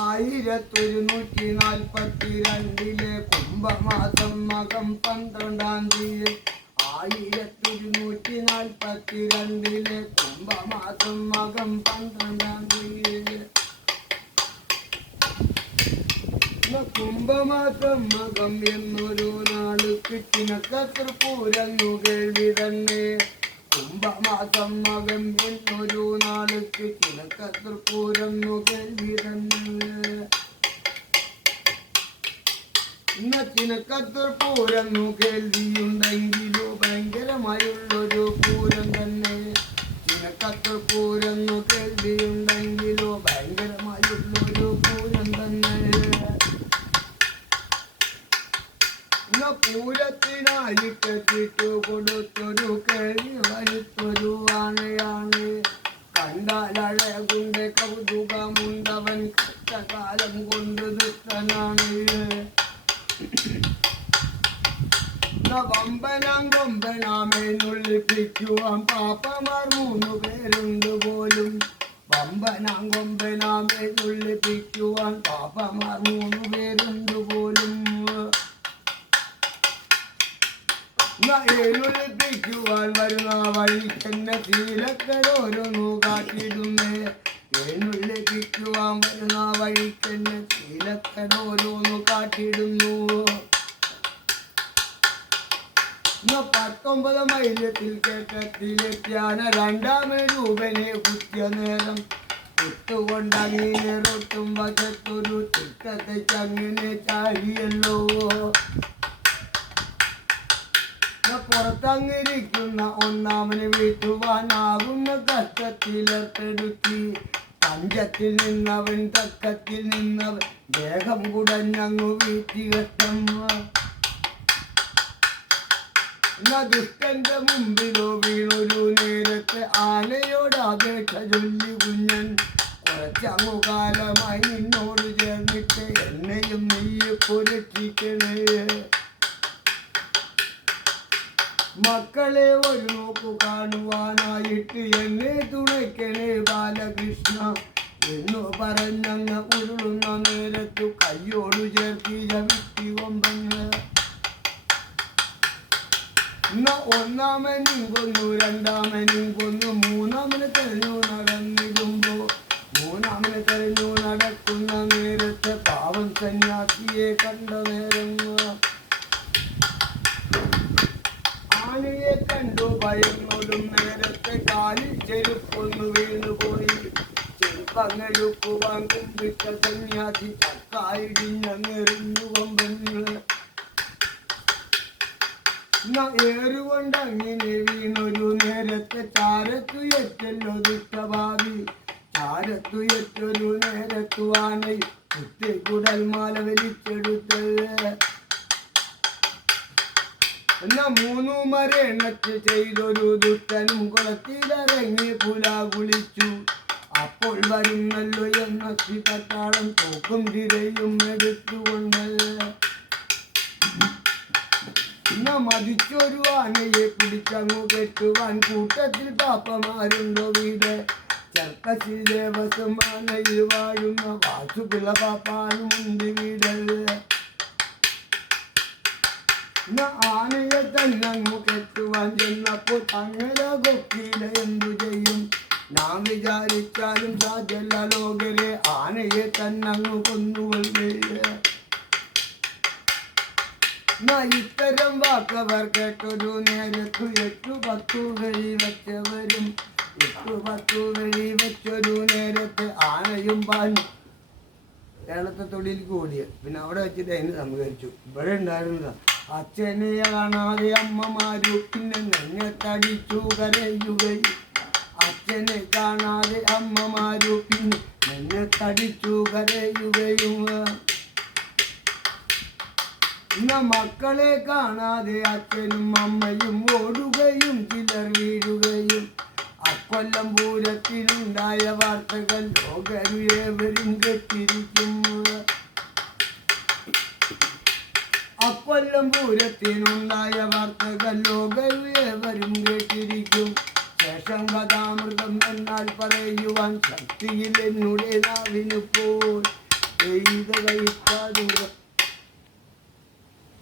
ആയിരത്തൊരുന്നൂറ്റി നാൽപ്പത്തി രണ്ടിലെ കുംഭമാസം മകം പന്ത്രണ്ടാം തീയതി. ആയിരത്തൊരുന്നൂറ്റി നാൽപ്പത്തി രണ്ടിലെ കുംഭമാസം മകം പന്ത്രണ്ടാം തീയതി. കുംഭമാസം മകം എന്നൊരു നാൾ കിട്ടിനക്കത്ര പൂരന്നു കേൾവി തന്നെ കുംഭമാസം മകൻ എന്നൊരു നാളുക്ക് കിട്ടിനക്കത്ര പൂരന്നു കേൾവി തന്നെ ഇന്നത്തിനക്കത്ര പൂരന്നു കേൾവിയുണ്ടെങ്കിലോ ഭയങ്കരമായുള്ളൊരു പൂരം തന്നെ. ചിനക്കത്ര പൂരന്നു കേൾവിയുണ്ടെങ്കിലോ ഭയങ്കരമായുള്ളൊരു പൂരം തന്നെ. ഇന്ന് കെട്ടിട്ടു കൊടുത്തൊരു കഴിഞ്ഞു വരുത്തൊരു ആനയാണ് കണ്ടാലഴകുണ്ട് കൗതുകമുണ്ടവൻ. കഷ്ടകാലം കൊണ്ട് ദുഷ്ടനാണ്. വമ്പനാം കൊമ്പനാമേനുള്ളിപ്പിക്കുവാൻ പാപ്പമാർ മൂന്നു പേരുണ്ട് പോലും. വമ്പനാം കൊമ്പനാമേനുള്ളിപ്പിക്കുവാൻ പാപ്പമാർ മൂന്നു പേരുണ്ട് പോലും. ഏനുള്ളിപ്പിക്കുവാൻ വരുന്ന വഴിക്കെന്നെ തന്നെ ശീലക്കടോരൊന്നു കാട്ടിടുന്നേ ഏനുള്ളിപ്പിക്കുവാൻ വരുന്ന വഴിക്കെന്നെ തന്നെ ശീലക്കടോരോന്നു കാട്ടിടുന്നു പത്തൊമ്പത് മൈലത്തിൽ കേട്ടത്തിലെത്തിയാന രണ്ടാമ രൂപനെ കുത്തിയ നേരം കുത്തുകൊണ്ടങ്ങനെ റൊട്ടും വശത്തൊരു ചങ്ങനെ ചാരിയല്ലോ പുറത്തങ്ങിരിക്കുന്ന ഒന്നാമന് വീട്ടുവാനാകുന്ന കഷ്ടത്തിലേർപ്പെടുത്തി പഞ്ചത്തിൽ നിന്നവൻ തക്കത്തിൽ നിന്നവൻ ദേഹം കുടഞ്ഞങ്ങു വീട്ടികത്തം ദുഷ്ടന്റെ മുമ്പിലോ വീണൊരു നേരത്തെ ആനയോട് അപേക്ഷ ചൊല്ലി കുഞ്ഞൻ. കുറച്ചങ്ങു കാലമായി നിന്നോട് ചേർന്നിട്ട് എന്നെയും നെയ്യ് പൊരക്ഷിക്കണേ മക്കളെ ഒരു നോക്കു കാണുവാനായിട്ട് എന്നെ തുണയ്ക്കണേ ബാലകൃഷ്ണ. എന്നു പറഞ്ഞങ്ങ് ഉരുളുന്ന നേരത്തു കയ്യോടു ചേർത്തി ജവിത്തി ഒമ്പങ്ങ് ഒന്നാമനും കൊന്നു രണ്ടാമനും കൊന്നു മൂന്നാമനെ കണ്ടു ഭയങ്ങളും നേരത്തെ കാലിൽ ചെരുപ്പൊന്നു വീണുപോയി. ചെരുപ്പങ്ങഴുക്കുവാൻ കുമ്പിട്ട സന്യാസി ഏറുകൊണ്ട് അങ്ങനെ വീണൊരു നേരത്തെ ചാരത്തുയറ്റല്ലോ ദുഷ്ടഭാവി ചാരത്തുയറ്റൊരു നേരത്തു ആനൈ കുത്തിക്കുടൽ മാല വലിച്ചെടുത്തത് എന്നാ മൂന്നു മരണത്തിൽ ചെയ്തൊരു ദുഷ്ടനും കുളത്തിലിറങ്ങി പുല കുളിച്ചു. അപ്പോൾ വരുന്നല്ലോ എന്ന പട്ടാളം തോക്കും തിരയും എടുത്തുകൊണ്ട് ഇന്ന മതിച്ചൊരു ആനയെ പിടിച്ചങ്ങു കെട്ടുവാൻ കൂട്ടത്തിൽ പാപ്പമാരുണ്ടോ വീട്? ചർക്കശി ദേവസ്വം വാഴുന്ന വാസുപിള്ള പാപ്പാനും ഉണ്ട് ഇന്ന ആനയെ തന്നങ്ങു കെട്ടുവാൻ ചെന്നപ്പോൾ തങ്ങളെ കൊക്കിയില എന്തു ചെയ്യും? നാം വിചാരിച്ചാലും സാധ്യല്ല ലോകരെ ആനയെ തന്നങ്ങു കൊന്നുകൊള്ളേ. എന്നാ ഇത്തരം വാക്കവർ കേട്ടൊരു നേരത്തു എട്ടു പത്തു വഴി വെച്ചവരും എട്ടു പത്തു വഴി വെച്ചൊരു നേരത്ത് ആനയും പാഞ്ഞു. കേരളത്തെ തൊടിയിലേക്ക് ഓടിയത് പിന്നെ അവിടെ വെച്ചിട്ട് അതിന് സംഹരിച്ചു. ഇവിടെ ഉണ്ടായിരുന്നതാ അച്ഛനെ കാണാതെ അമ്മമാരു പിന്നെ തടിച്ചു കരയുകയും. അച്ഛനെ കാണാതെ അമ്മമാരു പിന്നെ നെഞ്ഞെ തടിച്ചു കരയുകയും. ഇന്ന മക്കളെ കാണാതെ അച്ഛനും അമ്മയും ഓടുകയും ചിലർ വീഴുകയും. അക്കൊല്ലം പൂരത്തിനുണ്ടായ വാർത്തകൾ ലോകരുയേവരും കെട്ടിരിക്കും. കൊല്ലം പൂരത്തിനുണ്ടായ വാർത്തകൾ ലോകവരും കേട്ടിരിക്കും. ശേഷം കഥാമൃതം എന്നാൽ പറയുവാൻ ശക്തിയിൽ എന്നുടെ പോയി.